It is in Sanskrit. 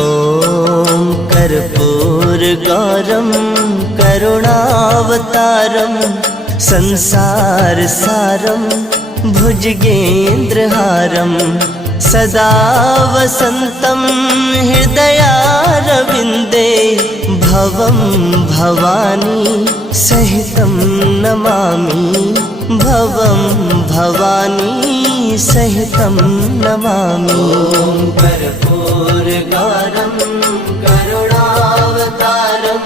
ॐ कर्पूरगौरं करुणावतारं संसारसारं भुजगेन्द्रहारं सदा वसन्तं हृदयारविन्दे भवं भवानी सहितं नमामि भवं भवानी सहितं नमामि। कर्पूरगौरं करुणावतारं